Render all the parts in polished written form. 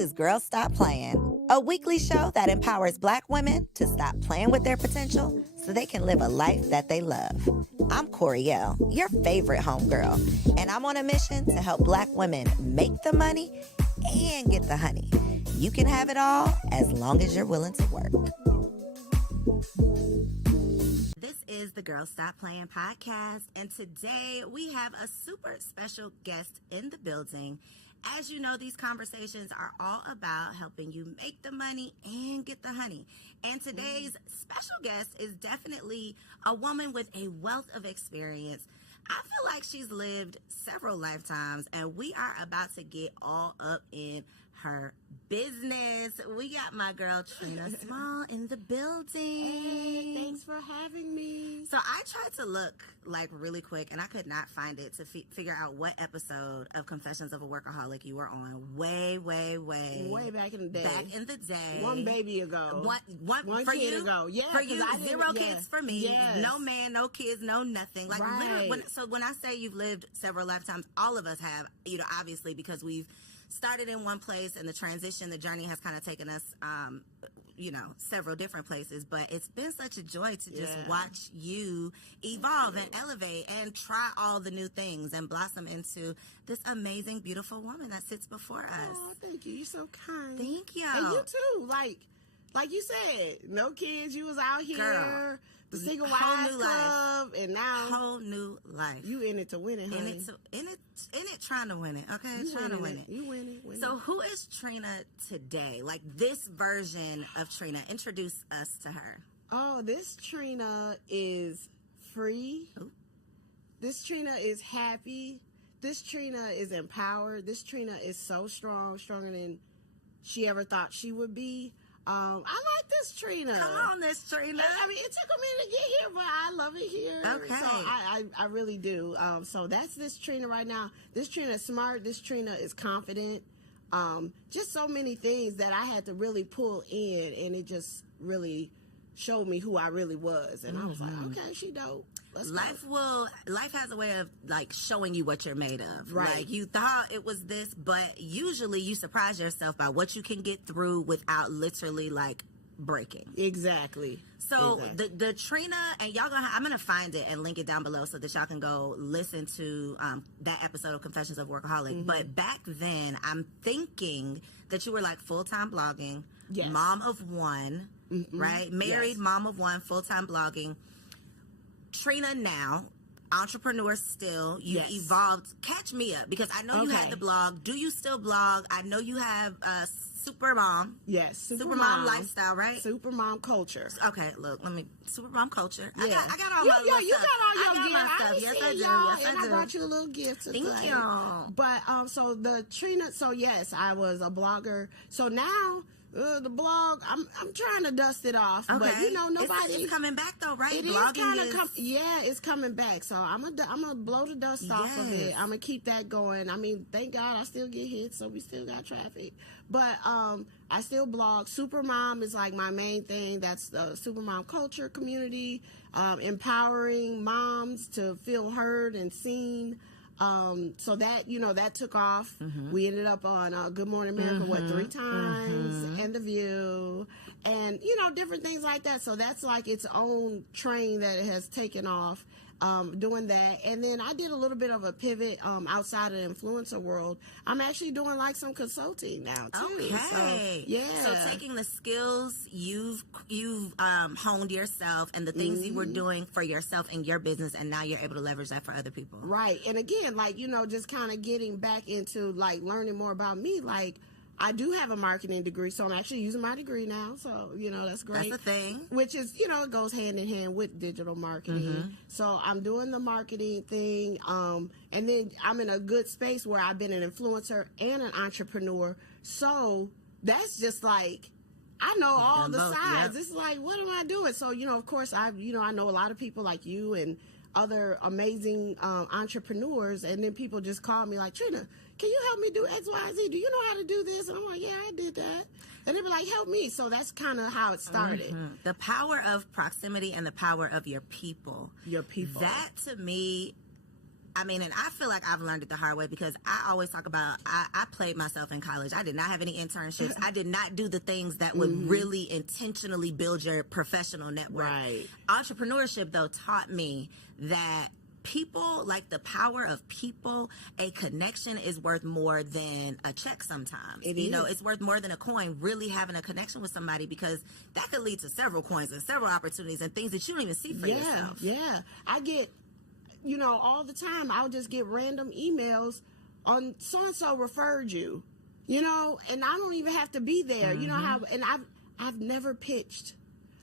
is Girls Stop Playin, a weekly show that empowers Black women to stop playing with their potential so they can live a life that they love. I'm Koereyelle, your favorite homegirl, and I'm on a mission to help Black women make the money and get the honey. You can have it all as long as you're willing to work. This is the Girls Stop Playin podcast, and today we have a super special guest in the building. As you know, these conversations are all about helping you make the money and get the honey. And today's special guest is definitely a woman with a wealth of experience. I feel like she's lived several lifetimes, and we are about to get all up in her business. We got my girl Trina Small in the building. Hey, thanks for having me. So I tried to look like really quick, and I could not find it to figure out what episode of Confessions of a Workaholic you were on. Way Back in the day. Back in the day. One baby ago. One for kid you? ago. Yeah. For you, zero kids for me. Yes. No man, no kids, no nothing. Like right. literally. So when I say you've lived several lifetimes, all of us have. You know, obviously because we've started in one place, and the journey has kind of taken us, several different places. But it's been such a joy to just watch you evolve and elevate and try all the new things and blossom into this amazing, beautiful woman that sits before us. Oh, thank you. You're so kind. Thank you. And you too. Like you said, no kids. You was out here. Girl. The single wives club, and now whole new life. You in it to win it, honey. In it, trying to win it. Okay, trying to win it. You win it. So who is Trina today? Like this version of Trina. Introduce us to her. Oh, this Trina is free. Ooh. This Trina is happy. This Trina is empowered. This Trina is so strong, stronger than she ever thought she would be. I like this Trina. Come on, this Trina. I mean, it took a minute to get here, but I love it here. Okay. So I really do. So that's this Trina right now. This Trina is smart. This Trina is confident. Just so many things that I had to really pull in, and it just really showed me who I really was. And I was like, okay, she dope. Life has a way of like showing you what you're made of. Right. Like you thought it was this, but usually you surprise yourself by what you can get through without literally like breaking. Exactly. So the Trina, and I'm gonna find it and link it down below so that y'all can go listen to that episode of Confessions of Workaholic. Mm-hmm. But back then, I'm thinking that you were like full-time blogging, mom of one, right? Married, mom of one, full-time blogging. Trina now, entrepreneur still, you evolved. Catch me up, because I know you had the blog. Do you still blog? I know you have Super Mom. Yes, Super Mom lifestyle, right? Super Mom culture. Okay, look, Super Mom culture. Yeah. I got all my stuff. You got all your stuff. Yes, I do. Yes, I do. I brought you a little gift today. Thank you. But so the Trina. So yes, I was a blogger. So now. The blog, I'm trying to dust it off, but nobody. It's coming back though, right? It Blogging is it's coming back. So I'm gonna blow the dust off of it. I'm gonna keep that going. I mean, thank God I still get hits, so we still got traffic. But I still blog. Super Mom is like my main thing. That's the Super Mom culture community, empowering moms to feel heard and seen. So that, that took off. Mm-hmm. We ended up on Good Morning America, 3 times, and The View, and, different things like that. So that's like its own train that has taken off, doing that. And then I did a little bit of a pivot outside of the influencer world. I'm actually doing like some consulting now, too. Okay. So taking the skills you've honed yourself and the things you were doing for yourself in your business, and now you're able to leverage that for other people. Right. And again, like, just kind of getting back into like learning more about me. Like, I do have a marketing degree, so I'm actually using my degree now. So, that's great. That's the thing. Which is, it goes hand in hand with digital marketing. Mm-hmm. So I'm doing the marketing thing. And then I'm in a good space where I've been an influencer and an entrepreneur. So that's just like, I know all the sides. Yep. It's like, what am I doing? So, of course, I know a lot of people like you and other amazing entrepreneurs. And then people just call me like, Trina, can you help me do X, Y, Z? Do you know how to do this? And I'm like, yeah, I did that. And they be like, help me. So that's kind of how it started. Mm-hmm. The power of proximity and the power of your people. Your people. That, to me, I mean, and I feel like I've learned it the hard way because I always talk about, I played myself in college. I did not have any internships. I did not do the things that would really intentionally build your professional network. Right. Entrepreneurship, though, taught me that people, like the power of people, a connection is worth more than a check sometimes. You know, it's worth more than a coin, really having a connection with somebody, because that could lead to several coins and several opportunities and things that you don't even see for yourself. Yeah. I get, you know, all the time, I'll just get random emails on so-and-so referred you, you know, and I don't even have to be there. You know how, and I've never pitched.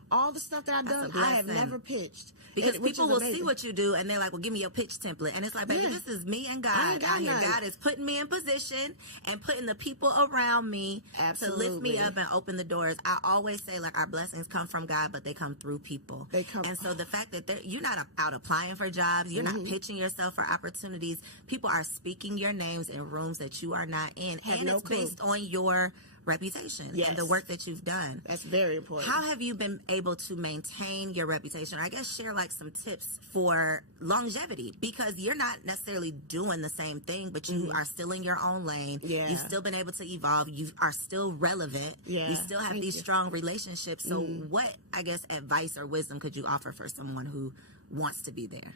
All the stuff that I've done, I have never pitched. Because people will see what you do, and they're like, well, give me your pitch template. And it's like, baby, this is me and God out here. God is putting me in position and putting the people around me to lift me up and open the doors. I always say, like, our blessings come from God, but they come through people. And so the fact that you're not out applying for jobs, you're not pitching yourself for opportunities. People are speaking your names in rooms that you are not in. And it's based on your reputation and the work that you've done. That's very important. How have you been able to maintain your reputation? I guess share like some tips for longevity, because you're not necessarily doing the same thing, but you are still in your own lane. You've still been able to evolve. You are still relevant. You still have these strong relationships. So what, I guess, advice or wisdom could you offer for someone who wants to be there?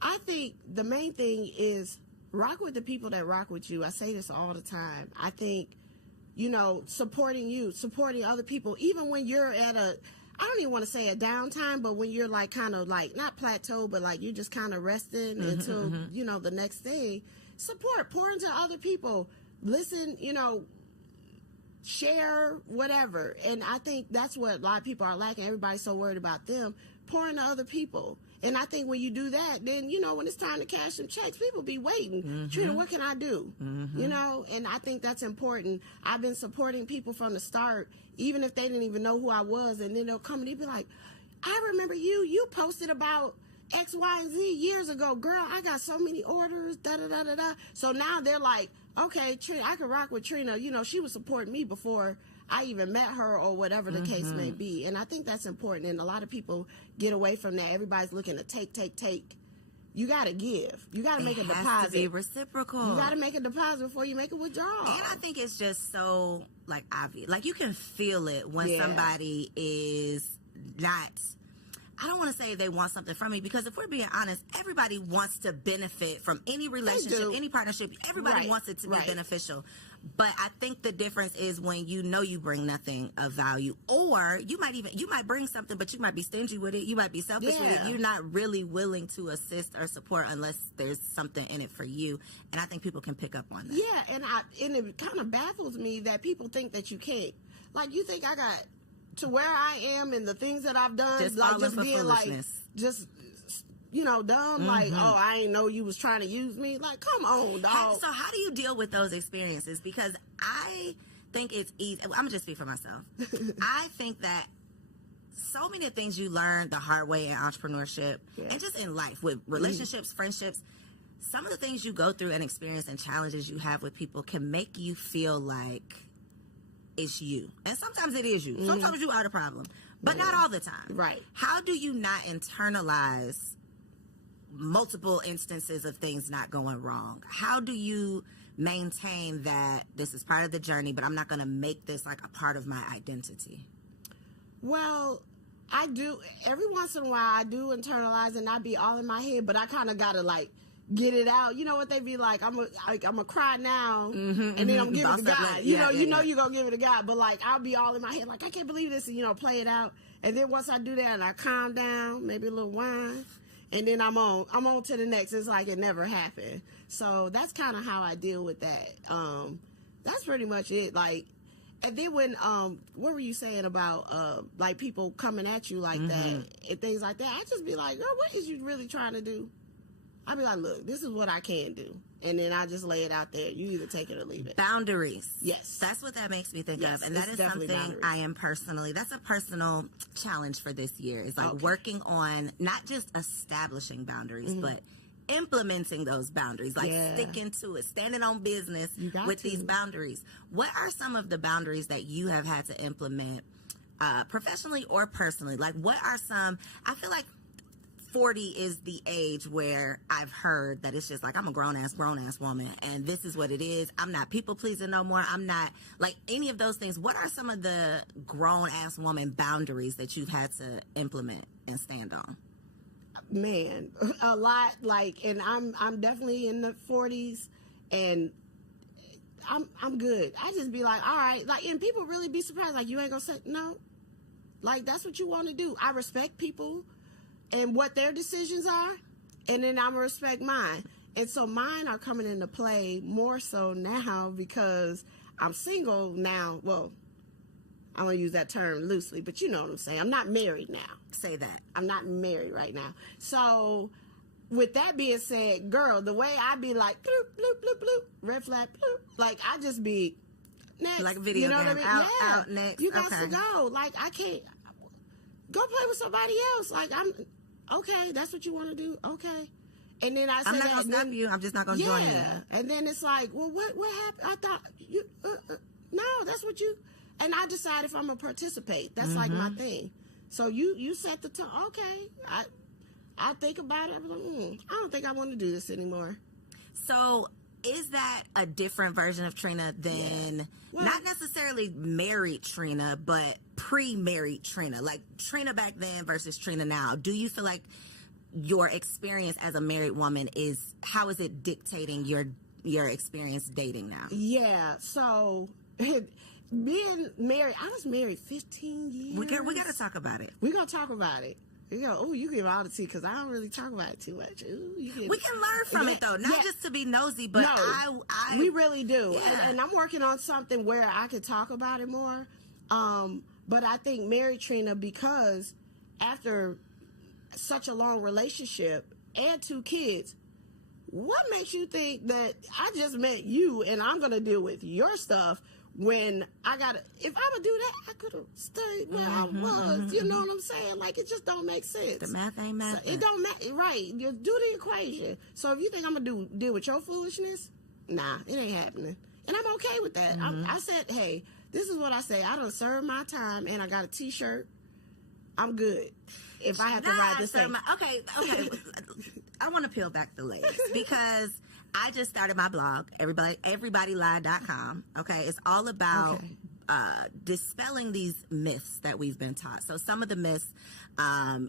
I think the main thing is rock with the people that rock with you. I say this all the time. I think, you know, supporting you, supporting other people, even when you're at a, I don't even want to say a downtime, but when you're like kind of like, not plateau, but like you're just kind of resting until, you know, the next thing. Support, pour into other people, listen, you know, share, whatever. And I think that's what a lot of people are lacking. Everybody's so worried about them. Pour into other people. And I think when you do that, then, you know, when it's time to cash some checks, people be waiting. Trina, what can I do? You know, and I think that's important. I've been supporting people from the start, even if they didn't even know who I was. And then they'll come and they'll be like, I remember you posted about X, Y, and Z years ago. Girl, I got so many orders, da-da-da-da-da. So now they're like, okay, Trina, I can rock with Trina. You know, she was supporting me before I even met her or whatever the case may be. And I think that's important. And a lot of people get away from that. Everybody's looking to take. You got to give. You got to make a deposit. It has to be reciprocal. You got to make a deposit before you make a withdrawal. And I think it's just so, like, obvious. Like, you can feel it when somebody is not, I don't want to say they want something from me, because if we're being honest, everybody wants to benefit from any relationship, any partnership. Everybody wants it to be beneficial. But I think the difference is when you know you bring nothing of value, or you might bring something, but you might be stingy with it. You might be selfish with it. You're not really willing to assist or support unless there's something in it for you. And I think people can pick up on that. Yeah, and it kind of baffles me that people think that you can't. Like, you think I got to where I am and the things that I've done, just like just being like, just, you know, dumb, like, oh, I ain't know you was trying to use me. Like, come on, dog. So how do you deal with those experiences? Because I think it's easy. I'm going to just speak for myself. I think that so many things you learn the hard way in entrepreneurship and just in life with relationships, friendships, some of the things you go through and experience and challenges you have with people can make you feel like it's you. And sometimes it is you. Sometimes you are the problem, but not all the time. Right. How do you not internalize multiple instances of things not going wrong? How do you maintain that this is part of the journey, but I'm not going to make this like a part of my identity? Well, I do. Every once in a while, I do internalize and not be all in my head, but I kind of got to like get it out. You know what they be like? I'm a cry now, and then I'm giving it to God. You know you're going to give it to God, but like I'll be all in my head, like I can't believe this, and, you know, play it out. And then once I do that and I calm down, maybe a little wine, and then I'm on to the next. It's like it never happened. So that's kind of how I deal with that. That's pretty much it. Like, and then when what were you saying about like people coming at you like that and things like that? I just be like, girl, what is you really trying to do? I'd be like, look, this is what I can do. And then I just lay it out there. You either take it or leave it. Boundaries. Yes. That's what that makes me think of. And that is something boundaries. That's a personal challenge for this year. It's like working on not just establishing boundaries, but implementing those boundaries, like sticking to it, standing on business with these boundaries. What are some of the boundaries that you have had to implement professionally or personally? Like, what are some, I feel like 40 is the age where I've heard that it's just like, I'm a grown-ass woman, and this is what it is. I'm not people-pleasing no more. I'm not, like, any of those things. What are some of the grown-ass woman boundaries that you've had to implement and stand on? Man, a lot, like, and I'm definitely in the 40s, and I'm good. I just be like, all right, like, and people really be surprised, like, you ain't gonna say no? Like, that's what you want to do. I respect people and what their decisions are, and then I'm gonna respect mine. And so mine are coming into play more so now because I'm single now. Well, I'm gonna use that term loosely, but you know what I'm saying. I'm not married now. Say that. I'm not married right now. So with that being said, girl, the way I be like, bloop, bloop, bloop, bloop, red flag, bloop, like I just be next. Like a video you know game. What I mean? Out, next. You got to go. Like, I can't go play with somebody else. Like, okay, that's what you want to do. Okay. And then I say, I'm not going to stop you. I'm just not going to join you. And then it's like, well, what happened? I thought you, no, that's what you, and I decide if I'm going to participate. That's like my thing. So you set the tone. Okay. I think about it. I'm like, I don't think I want to do this anymore. So is that a different version of Trina than not necessarily married Trina, but pre-married Trina? Like Trina back then versus Trina now. Do you feel like your experience as a married woman how is it dictating your experience dating now? Yeah. So being married, I was married 15 years. We got to talk about it. We're going to talk about it. You give all the tea because I don't really talk about it too much. We can learn from it though, not just to be nosy, but we really do. Yeah. And I'm working on something where I could talk about it more. But I think married Trina, because after such a long relationship and 2 kids, what makes you think that I just met you and I'm going to deal with your stuff? When if I would do that, I could have stayed where I was. You know what I'm saying? Like, it just don't make sense. The math ain't math. So it don't matter, right? You do the equation. So if you think I'm gonna deal with your foolishness, nah, it ain't happening. And I'm okay with that. I said, hey, this is what I say. I done served my time, and I got a T-shirt. I'm good. If I have to ride this thing. Okay. I want to peel back the layers because I just started my blog, everybodylie.com. Okay, it's all about dispelling these myths that we've been taught. So some of the myths,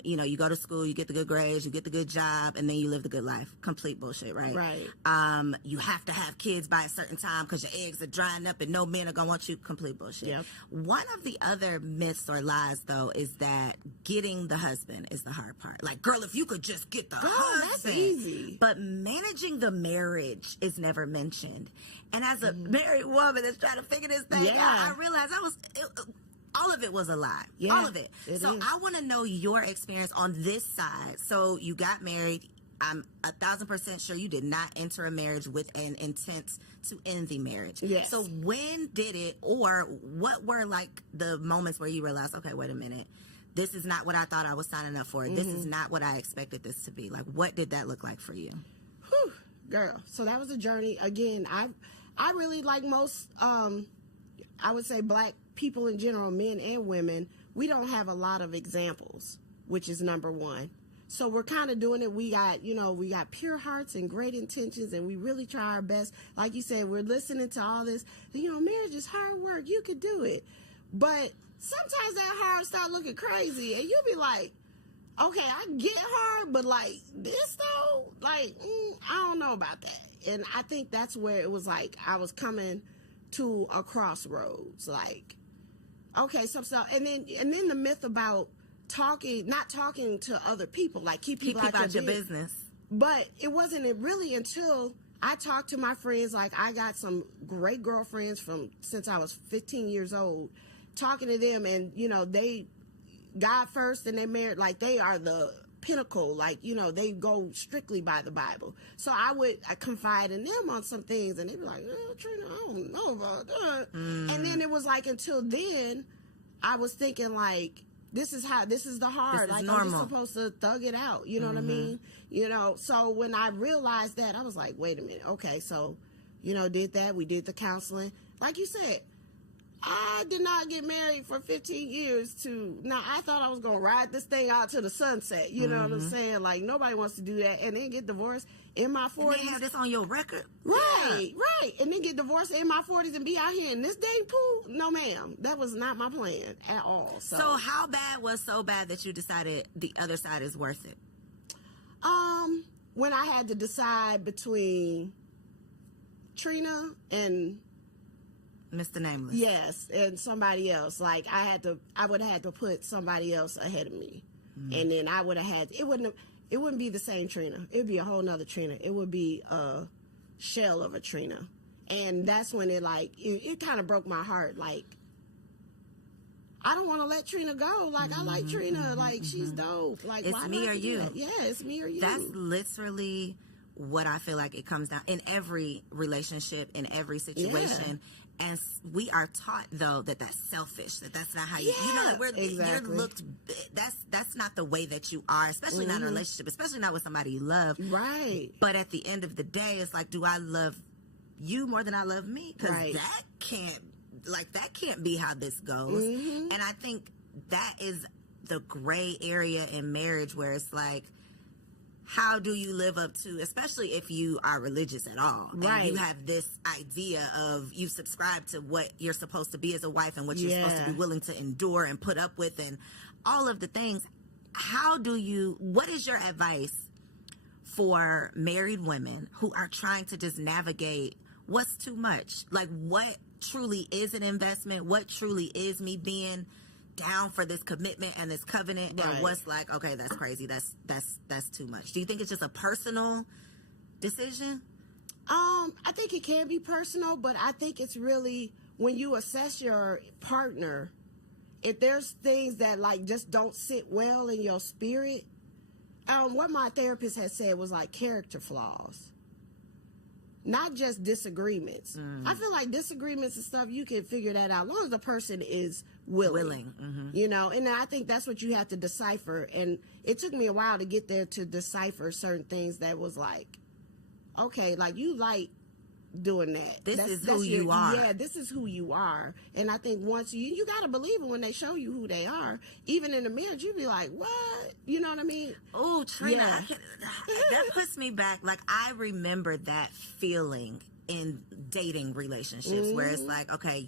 you go to school, you get the good grades, you get the good job, and then you live the good life. Complete bullshit, right? Right. You have to have kids by a certain time because your eggs are drying up and no men are going to want you. Complete bullshit. Yep. One of the other myths or lies, though, is that getting the husband is the hard part. Like, girl, if you could just get the husband. That's easy. But managing the marriage is never mentioned. And as a married woman that's trying to figure this thing out, I realized all of it was a lie. Yeah, all of it. So I want to know your experience on this side. So you got married. I'm 1,000% sure you did not enter a marriage with an intent to end the marriage. Yes. So when did it, or what were like the moments where you realized, okay, wait a minute, this is not what I thought I was signing up for. This is not what I expected this to be. Like, what did that look like for you? Whew, girl. So that was a journey. Again, I really, like most, I would say black people in general, men and women, we don't have a lot of examples, which is number one. So we're kind of doing it. We got pure hearts and great intentions, and we really try our best. Like you said, we're listening to all this. Marriage is hard work. You could do it. But sometimes that hard start looking crazy, and you'll be like, okay, I get hard, but like this though, like, I don't know about that. And I think that's where it was like I was coming to a crossroads. Like, okay, so and then the myth about not talking to other people, like keep people out your business. But it wasn't really until I talked to my friends. Like, I got some great girlfriends since I was 15 years old, talking to them, and they God first and they married, like they are the pinnacle, like they go strictly by the Bible. So I confide in them on some things, and they'd be like, Trina, I don't know about that. And then it was like, until then I was thinking like, this is the hard, this is like normal. I'm just supposed to thug it out, you know what I mean? So when I realized that, I was like, wait a minute, okay, so did that, we did the counseling, like you said, I did not get married for 15 years I thought I was going to ride this thing out to the sunset. You know what I'm saying? Like, nobody wants to do that and then get divorced in my 40s. And they have this on your record. Right, right. And then get divorced in my 40s and be out here in this dating pool? No, ma'am. That was not my plan at all. So how bad was so bad that you decided the other side is worth it? When I had to decide between Trina and Mr. Nameless. Yes, and somebody else. Like I would have had to put somebody else ahead of me. And then I would have had it wouldn't be the same Trina. It would be a whole nother Trina. It would be a shell of a Trina. And that's when it kind of broke my heart. Like, I don't want to let Trina go. Like, I like Trina. Like, she's dope. Like, it's me or you. Yeah, it's me or you. That's literally what I feel like it comes down in every relationship, in every situation. Yeah. And we are taught, though, that that's selfish. That's not how you. You know, you're looked. That's not the way that you are, especially not in a relationship, especially not with somebody you love. Right. But at the end of the day, it's like, do I love you more than I love me? Because that can't be how this goes. And I think that is the gray area in marriage where it's like, how do you live up to, especially if you are religious at all, and you have this idea of you subscribe to what you're supposed to be as a wife and what you're supposed to be willing to endure and put up with and all of the things. What is your advice for married women who are trying to just navigate what's too much? Like, what truly is an investment? What truly is me being down for this commitment and this covenant? And what's like, okay, that's crazy. That's too much. Do you think it's just a personal decision? I think it can be personal, but I think it's really when you assess your partner, if there's things that like just don't sit well in your spirit. What my therapist had said was like character flaws. Not just disagreements. I feel like disagreements and stuff, you can figure that out as long as the person is willing. You know, and I think that's what you have to decipher. And it took me a while to get there to decipher certain things that was like, okay, like you like doing that. This is who you are. Yeah, this is who you are. And I think once you got to believe it when they show you who they are. Even in the marriage, you be like, what? You know what I mean? Oh, Trina, that puts me back. Like, I remember that feeling in dating relationships where it's like, okay,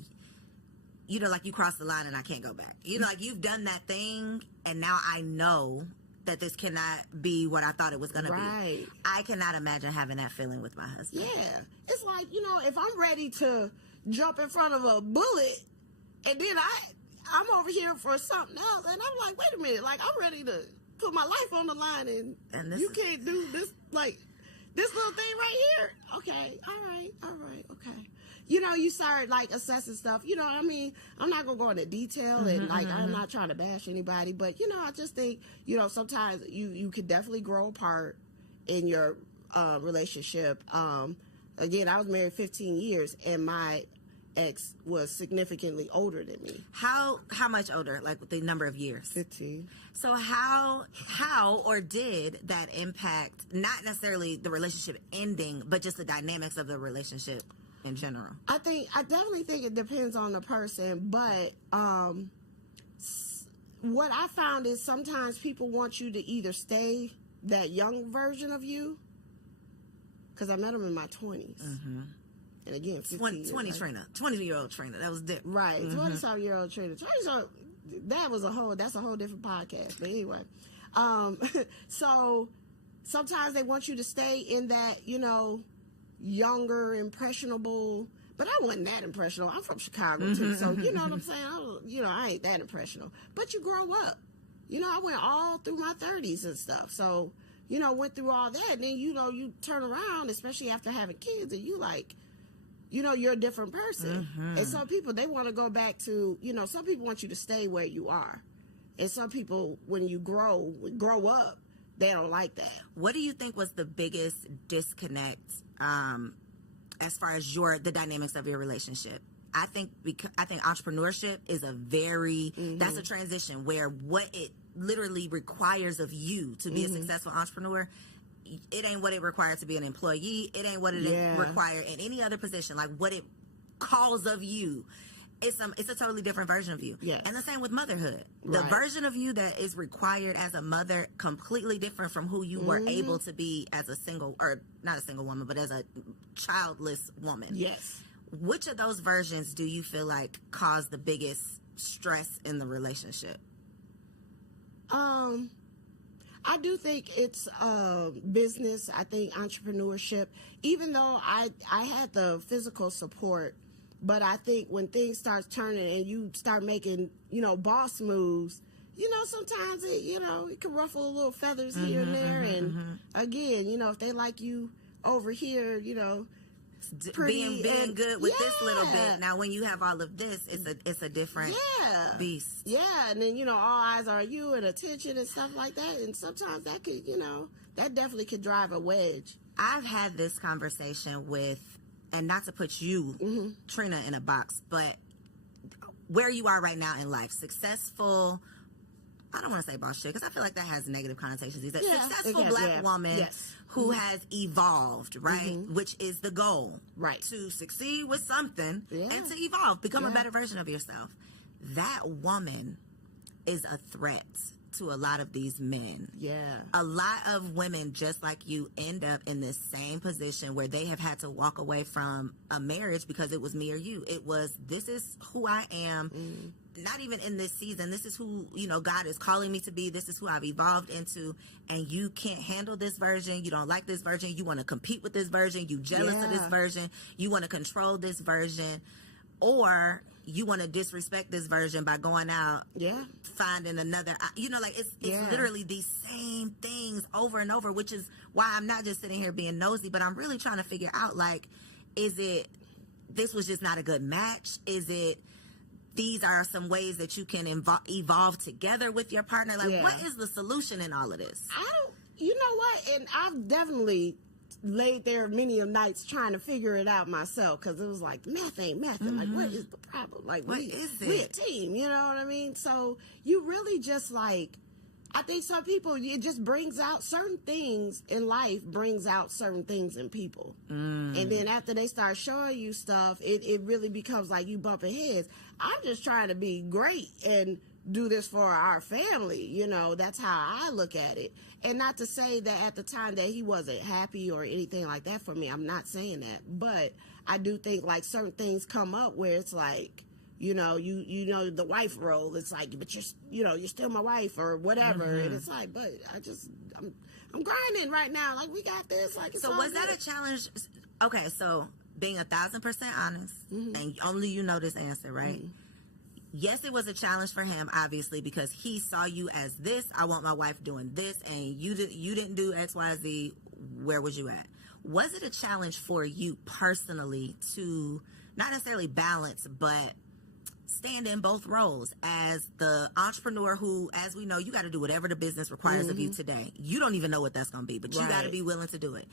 you know, like you crossed the line and I can't go back. You know, like you've done that thing and now I know that this cannot be what I thought it was going to be. I cannot imagine having that feeling with my husband. Yeah. It's like, you know, if I'm ready to jump in front of a bullet and then I'm over here for something else and I'm like, wait a minute, like I'm ready to put my life on the line and you can't do this, like this little thing right here. Okay. All right. Okay. You know, you start like assessing stuff. You know, I mean, I'm not gonna go into detail and like I'm not trying to bash anybody, but you know, I just think, you know, sometimes you could definitely grow apart in your relationship. Again, I was married 15 years, and my ex was significantly older than me. How much older? Like the number of years? 15. So how or did that impact not necessarily the relationship ending, but just the dynamics of the relationship in general? I definitely think it depends on the person, but what I found is sometimes people want you to either stay that young version of you, because I met him in my 20s. And again, 20 Trina, 20-year-old Trina, that was different. Right, 20-some-year-old Trina. That's a whole different podcast. But anyway, so sometimes they want you to stay in that, you know, younger, impressionable. But I wasn't that impressionable. I'm from Chicago too, so you know what I'm saying. I ain't that impressionable. But you grow up. You know, I went all through my 30s and stuff. So you know, went through all that, and then you know, you turn around, especially after having kids, and you like, you know, you're a different person. And some people, they want to go back to, you know, some people want you to stay where you are, and some people, when you grow up, they don't like that. What do you think was the biggest disconnect as far as the dynamics of your relationship? I think entrepreneurship is a very that's a transition where what it literally requires of you to be a successful entrepreneur, it ain't what it requires to be an employee. It ain't what it requires in any other position. Like what it calls of you. it's a totally different version of you. Yes. And the same with motherhood. The version of you that is required as a mother, completely different from who you were able to be as a single, or not a single woman, but as a childless woman. Yes. Which of those versions do you feel like caused the biggest stress in the relationship? I do think it's business. I think entrepreneurship, even though I had the physical support, but I think when things start turning and you start making, boss moves, sometimes it can ruffle a little feathers here and there. And again, if they like you over here, pretty being good with this little bit. Now, when you have all of this, it's a different beast. Yeah, and then all eyes are on you and attention and stuff like that. And sometimes that could, that definitely could drive a wedge. I've had this conversation with, and not to put you, Trina, in a box, but where you are right now in life, successful. I don't want to say boss chick because I feel like that has negative connotations. He's a successful black woman who has evolved, right? Which is the goal, right? To succeed with something and to evolve, become a better version of yourself. That woman is a threat to a lot of these men. Yeah. A lot of women, just like you, end up in this same position where they have had to walk away from a marriage because it was me or you. It was, this is who I am. Not even in this season. This is who, God is calling me to be. This is who I've evolved into. And you can't handle this version. You don't like this version. You want to compete with this version. You jealous of this version. You want to control this version. Or you want to disrespect this version by going out, finding another, it's literally these same things over and over, which is why I'm not just sitting here being nosy, but I'm really trying to figure out, is it, this was just not a good match? Is it, these are some ways that you can evolve together with your partner? What is the solution in all of this? You know what? And I've definitely laid there many of nights trying to figure it out myself because it was like, math ain't math. Like, what is the problem? Like, what is it? We're a team, you know what I mean? So you really just I think some people, it just brings out certain things in life, brings out certain things in people. And then after they start showing you stuff, it really becomes like you bumping heads. I'm just trying to be great and do this for our family. That's how I look at it. And not to say that at the time that he wasn't happy or anything like that for me. I'm not saying that. But I do think certain things come up where it's like, the wife role. It's like, but you're still my wife or whatever. And it's like, but I'm grinding right now. Like, we got this. Like, it's so was that a challenge? Okay, so being 1,000% honest, and only this answer, right? Yes, it was a challenge for him, obviously, because he saw you as this. I want my wife doing this, and you didn't do X, Y, Z. Where was you at? Was it a challenge for you personally to not necessarily balance, but stand in both roles as the entrepreneur who, as we know, you got to do whatever the business requires of you today. You don't even know what that's going to be, but you got to be willing to do it.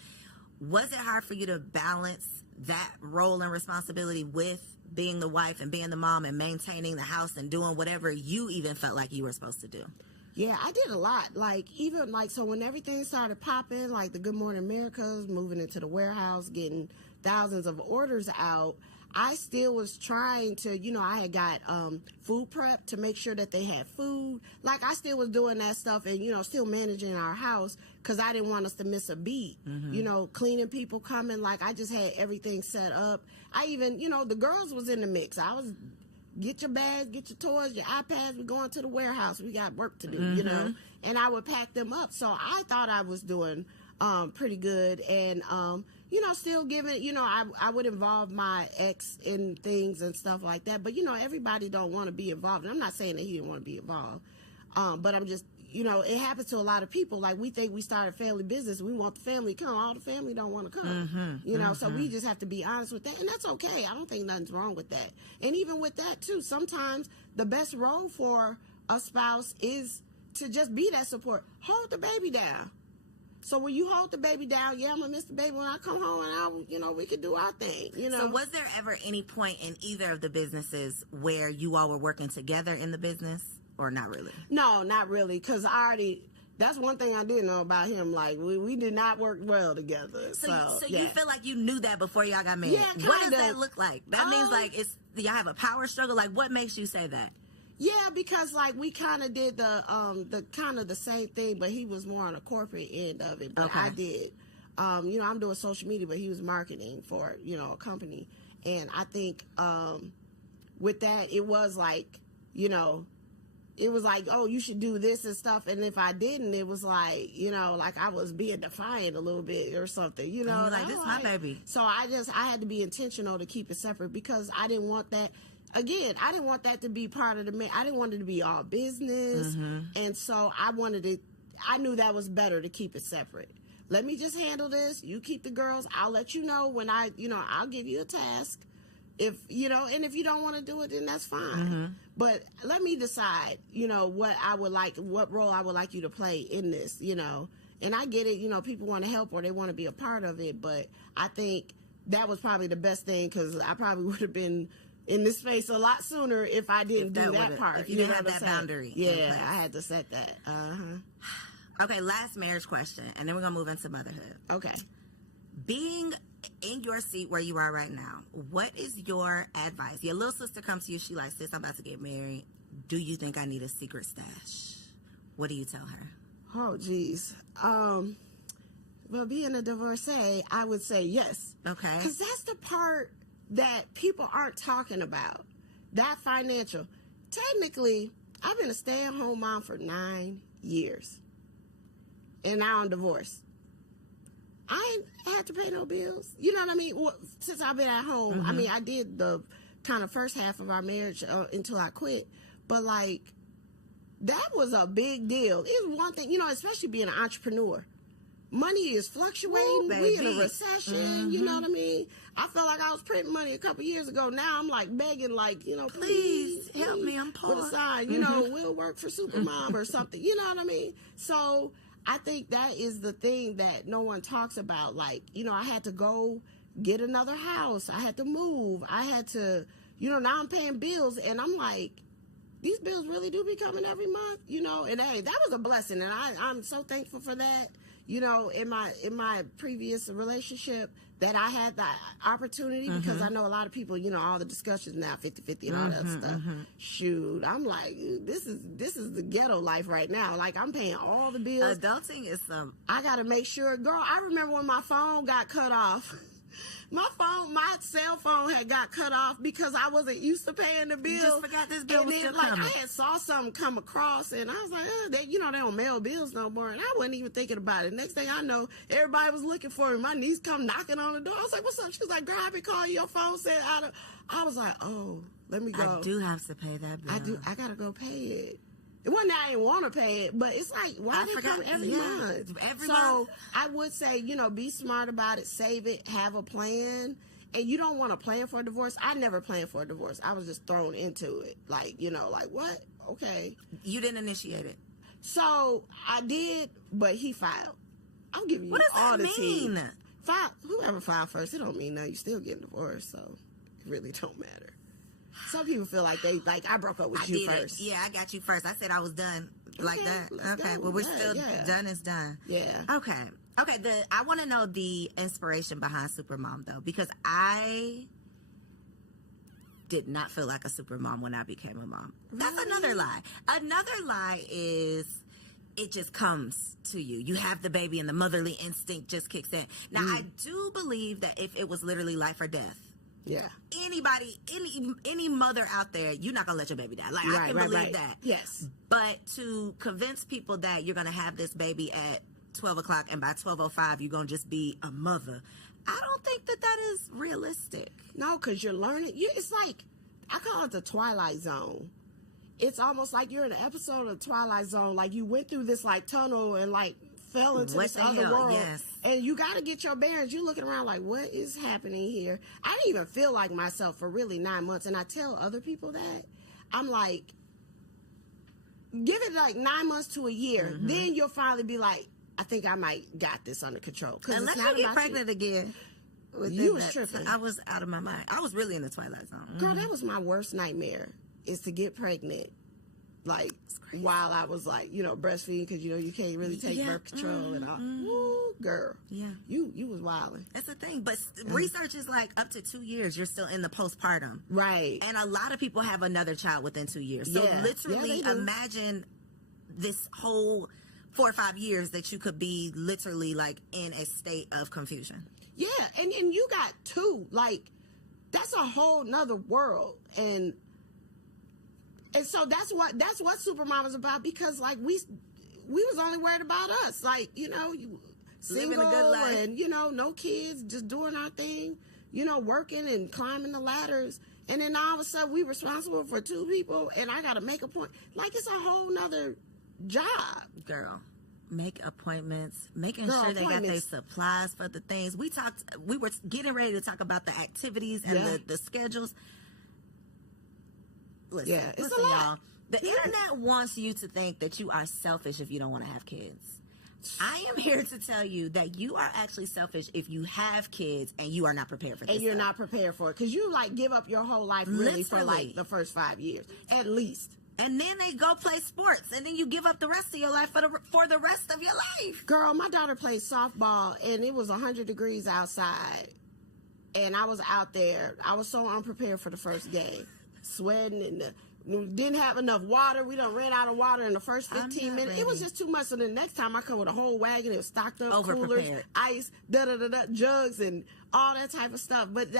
Was it hard for you to balance that role and responsibility with being the wife and being the mom and maintaining the house and doing whatever you even felt like you were supposed to do? Yeah, I did a lot. So when everything started popping, like the Good Morning Americas, moving into the warehouse, getting thousands of orders out, I still was trying to, I had got food prep to make sure that they had food. I still was doing that stuff and, still managing our house because I didn't want us to miss a beat. Cleaning people coming. I just had everything set up. I even, the girls was in the mix. I was, get your bags, get your toys, your iPads. We're going to the warehouse. We got work to do, And I would pack them up. So I thought I was doing pretty good. And, still giving, I would involve my ex in things and stuff like that. But, everybody don't want to be involved. And I'm not saying that he didn't want to be involved. But I'm just, it happens to a lot of people. We think we started family business. We want the family to come. All the family don't want to come. So we just have to be honest with that. And that's okay. I don't think nothing's wrong with that. And even with that, too, sometimes the best role for a spouse is to just be that support. Hold the baby down. So when you hold the baby down, I'm going to miss the baby when I come home and we can do our thing, So was there ever any point in either of the businesses where you all were working together in the business or not really? No, not really. Because that's one thing I didn't know about him. We did not work well together. So you feel like you knew that before y'all got married? Yeah, kinda. What does that look like? That means Do y'all have a power struggle? Like, what makes you say that? Yeah, because like we kind of did the kind of the same thing, but he was more on the corporate end of it. But Okay. I did, you know, I'm doing social media, but he was marketing for, you know, a company. And I think with that, it was like, you know, it was like, oh, you should do this and stuff. And if I didn't, it was like, you know, like I was being defiant a little bit or something, you know. Like, this is my baby. So I had to be intentional to keep it separate because I didn't want that. Again, I didn't want that to be part of I didn't want it to be all business. And so I knew that was better to keep it separate. Let me just handle this. You keep the girls. I'll let you know when I'll give you a task. If, you know, and if you don't want to do it, then that's fine. But let me decide, you know, what role I would like you to play in this, you know. And I get it, you know, people want to help or they want to be a part of it. But I think that was probably the best thing because I probably would have been in this space a lot sooner if I didn't do that part. If you didn't have that boundary. Yeah, I had to set that. Okay, last marriage question, and then we're going to move into motherhood. Okay. Being in your seat where you are right now, what is your advice? Your little sister comes to you, she like, sis, I'm about to get married. Do you think I need a secret stash? What do you tell her? Oh, geez. Well, being a divorcee, I would say yes. Okay. Because that's the part that people aren't talking about. That financial. Technically, I've been a stay-at-home mom for 9 years. And now I'm divorced. I ain't had to pay no bills. You know what I mean? Well, since I've been at home, I mean, I did the kind of first half of our marriage until I quit. But, like, that was a big deal. It was one thing, you know, especially being an entrepreneur. Money is fluctuating. We in a recession. You know what I mean? I felt like I was printing money a couple years ago. Now I'm like begging, like, you know, please help me. I'm poor. With a sign, you know, we'll work for Supermom or something. You know what I mean? So I think that is the thing that no one talks about. Like, you know, I had to go get another house. I had to move. I had to, you know, now I'm paying bills, and I'm like, these bills really do be coming every month, you know. And hey, that was a blessing, and I'm so thankful for that. You know, in my previous relationship, that I had the opportunity because I know a lot of people, you know, all the discussions now, 50-50 and all that stuff. Shoot, I'm like, this is the ghetto life right now. Like, I'm paying all the bills. Adulting is some. I got to make sure. Girl, I remember when my phone got cut off. My cell phone had got cut off because I wasn't used to paying the bill. You just forgot this bill was still like, coming. I had saw something come across, and I was like, they don't mail bills no more. And I wasn't even thinking about it. Next thing I know, everybody was looking for me. My niece come knocking on the door. I was like, what's up? She was like, girl, I been calling your phone. I was like, oh, let me go. I do have to pay that bill. I got to go pay it. It wasn't that I didn't want to pay it, but it's like, why they come every month? Every so month. I would say, you know, be smart about it, save it, have a plan. And you don't want to plan for a divorce. I never planned for a divorce. I was just thrown into it. Like, you know, like, what? Okay. You didn't initiate it. So I did, but he filed. I'm giving you all the tea. What does that mean? Whoever filed first, it don't mean nothing. You still getting divorced, so it really don't matter. Some people feel like I broke up with you first. Yeah, I got you first. I said I was done like that. Okay, go. well, we're still done is done. Yeah. Okay. I want to know the inspiration behind Supermom, though, because I did not feel like a supermom when I became a mom. That's another lie. Another lie is it just comes to you. You have the baby and the motherly instinct just kicks in. Now, I do believe that if it was literally life or death, yeah, anybody, any mother out there, you're not gonna let your baby die. Like, I can believe that. Yes. But to convince people that you're gonna have this baby at 12 o'clock and by 12:05 you're gonna just be a mother, I don't think that is realistic. No, because you're learning. It's like, I call it the Twilight Zone. It's almost like you're in an episode of Twilight Zone. Like, you went through this like tunnel and like fell into this other world. Yes. And you got to get your bearings. You're looking around like, what is happening here? I didn't even feel like myself for really 9 months. And I tell other people that. I'm like, give it like 9 months to a year. Then you'll finally be like, I think I might got this under control. Unless you get pregnant again. You was tripping. I was out of my mind. I was really in the Twilight Zone. Girl, that was my worst nightmare, is to get pregnant like while I was like, breastfeeding, because you can't really take birth control and all. Woo, girl. Yeah. You was wilding. That's the thing. But research is like up to 2 years, you're still in the postpartum. Right. And a lot of people have another child within 2 years. So literally imagine this whole 4 or 5 years that you could be literally like in a state of confusion. Yeah. And you got 2. Like, that's a whole nother world. And so that's what Supermom is about, because like we was only worried about us, like single, living a good life, and no kids, just doing our thing, working and climbing the ladders, and then all of a sudden we responsible for 2 people, and I got to make a point. Like, it's a whole nother job, girl. Make appointments, making sure they got their supplies for the things. We were getting ready to talk about the activities and the schedules. Listen, it's a lot. Y'all. The internet wants you to think that you are selfish if you don't want to have kids. I am here to tell you that you are actually selfish if you have kids and you are not prepared for this. And you're not prepared for it, because you like give up your whole life really for like the first 5 years at least. And then they go play sports, and then you give up the rest of your life for the rest of your life. Girl, my daughter played softball, and it was 100 degrees outside, and I was out there. I was so unprepared for the first game. Sweating, and we didn't have enough water. We done ran out of water in the first 15 minutes. It was just too much. So the next time I come with a whole wagon, it was stocked up, coolers, ice, jugs, and all that type of stuff. But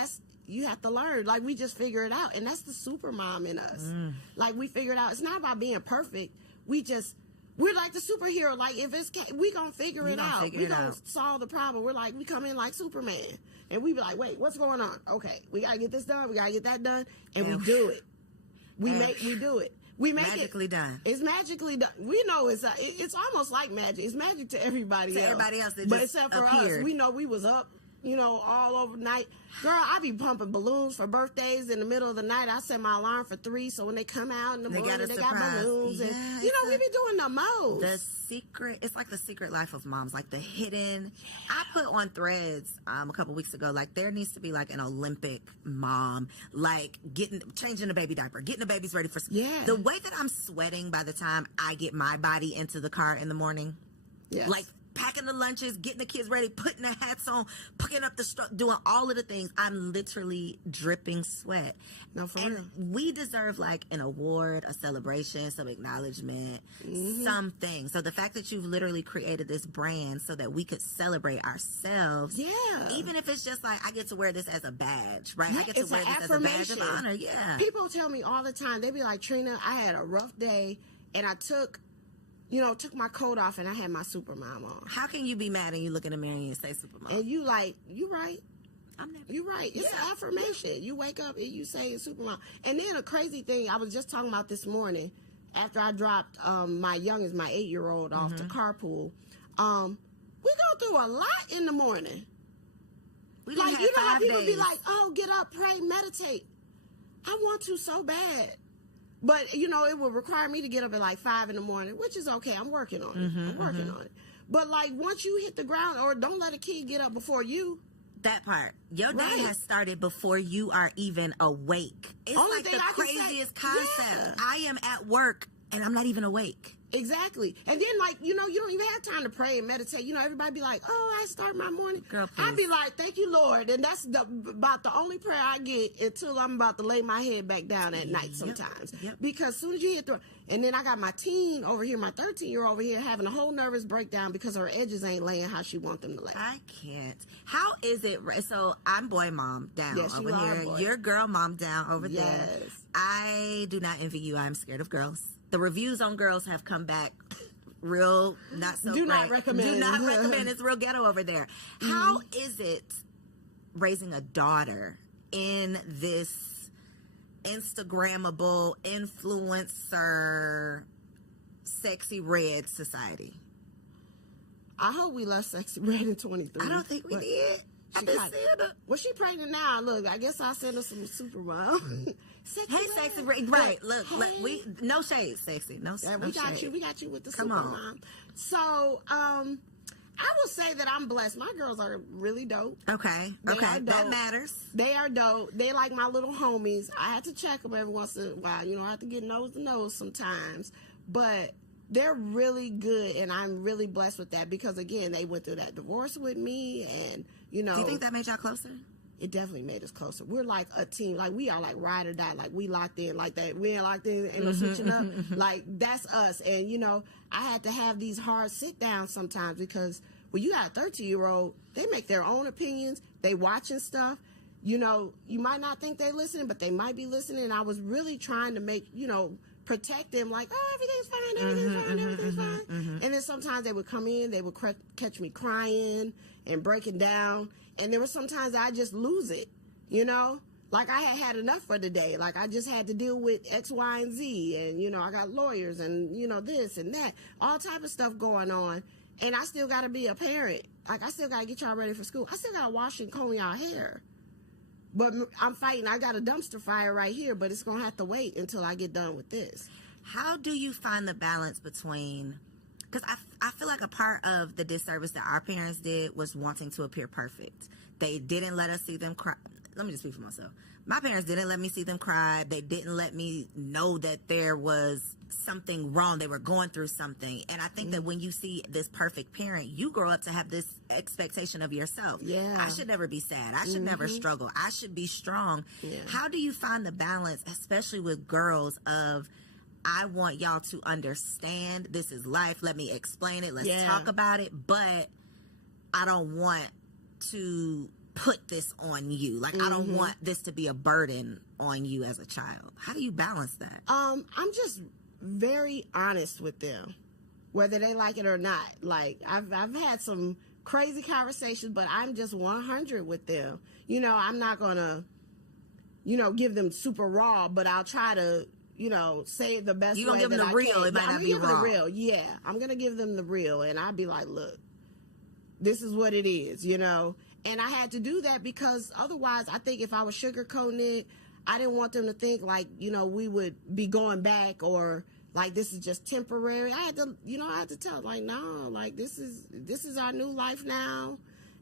you have to learn. Like, we just figure it out, and that's the Supermom in us. Like, we figured out. It's not about being perfect. We're like the superhero. Like, if we gonna figure it out. We gonna solve the problem. We're like, we come in like Superman, and we be like, wait, what's going on? Okay, we gotta get this done. We gotta get that done, and we do it. We do it. We make magically done. It's magically done. We know it's almost like magic. It's magic to everybody else. Everybody else, but except for us, we know we was up, all overnight. Girl, I be pumping balloons for birthdays in the middle of the night. I set my alarm for 3, so when they come out in the morning, they got balloons. And, we be doing the most. It's like the secret life of moms, like the hidden. I put on Threads a couple weeks ago, like, there needs to be like an Olympic mom, like changing the baby diaper, getting the babies ready for school. Yeah. The way that I'm sweating by the time I get my body into the car in the morning, like packing the lunches, getting the kids ready, putting the hats on, picking up the doing all of the things. I'm literally dripping sweat. No, for real. We deserve like an award, a celebration, some acknowledgement, something. So the fact that you've literally created this brand so that we could celebrate ourselves. Yeah. Even if it's just like, I get to wear this as a badge, right? Yeah, I get to wear this as a badge of honor. Yeah. People tell me all the time, they be like, Trina, I had a rough day, and I took my coat off, and I had my Supermom on. How can you be mad and you look in the mirror and you say Supermom? And you like, you right. You're right. It's an affirmation. Yeah. You wake up and you say it's Supermom. And then a crazy thing, I was just talking about this morning, after I dropped my youngest, my 8-year-old, off to carpool. We go through a lot in the morning. We like, have how people 5 be days. like, oh, get up, pray, meditate. I want to so bad. But, it would require me to get up at like 5 in the morning, which is okay. I'm working on it. I'm working on it. But like, once you hit the ground, or don't let a kid get up before you. That part. Your day has started before you are even awake. It's Only like thing the I can craziest say, concept. I am at work and I'm not even awake. Exactly. And then, like, you don't even have time to pray and meditate. Everybody be like, oh, I start my morning. Girl, please. I be like, thank you, Lord. And that's about the only prayer I get until I'm about to lay my head back down at night sometimes. Yep. Because as soon as you hit and then I got my teen over here, my 13-year-old over here, having a whole nervous breakdown because her edges ain't laying how she want them to lay. I can't. How is it? So I'm boy mom down over here. Boy. You're girl mom down over there. Yes. I do not envy you. I'm scared of girls. The reviews on girls have come back real not so Do great. not recommend. Do not recommend. It's real ghetto over there. How is it raising a daughter in this Instagrammable influencer sexy red society? I hope we left Sexy Red in 23. I don't think we did. I just said it. Well, she pregnant now. Look, I guess I'll send her some Supermom. Hey, Sexy Red. Right. Look, we no shade, Sexy. No, we got shade. you. We got you with the Come Supermom. on. So, I will say that I'm blessed. My girls are really dope. Okay. That matters. They are dope. They like my little homies. I have to check them every once in a while. You know, I have to get nose to nose sometimes. But they're really good, and I'm really blessed with that because, again, they went through that divorce with me, and, you know. Do you think that made y'all closer? It definitely made us closer. We're like a team. Like, we are like ride or die. Like, we locked in like that. We ain't locked in, ain't no switching up. Like, that's us. And, you know, I had to have these hard sit-downs sometimes because when you got a 13-year-old, they make their own opinions. They watching stuff. You know, you might not think they listening, but they might be listening. And I was really trying to make, you know, protect them, like, oh, everything's fine. And then sometimes they would come in, they would catch me crying and breaking down, and there were sometimes I just lose it, you know, like I had enough for the day, like I just had to deal with X, Y, and Z, and, you know, I got lawyers and, you know, this and that, all type of stuff going on, and I still got to be a parent, like I still got to get y'all ready for school, I still got to wash and comb y'all hair. But I'm fighting. I got a dumpster fire right here, but it's going to have to wait until I get done with this. How do you find the balance between, because I feel like a part of the disservice that our parents did was wanting to appear perfect. They didn't let us see them cry. Let me just speak for myself. My parents didn't let me see them cry. They didn't let me know that there was something wrong. They were going through something. And I think that when you see this perfect parent, you grow up to have this expectation of yourself. Yeah. I should never be sad. I should never struggle. I should be strong. Yeah. How do you find the balance, especially with girls, of I want y'all to understand this is life. Let me explain it. Let's talk about it. But I don't want to put this on you. Like, I don't want this to be a burden on you as a child. How do you balance that? I'm just very honest with them, whether they like it or not. Like, I've had some crazy conversations, but I'm just 100 with them. You know, I'm not going to, you know, give them super raw, but I'll try to, you know, say it the best way that I can. You gonna give them the real, it might not be raw. I'm gonna give them the real, yeah. I'm gonna give them the real, and I'll be like, look, this is what it is, you know. And I had to do that because otherwise, I think if I was sugarcoating it, I didn't want them to think like, you know, we would be going back or like this is just temporary. I had to tell them, like, no, like this is our new life now,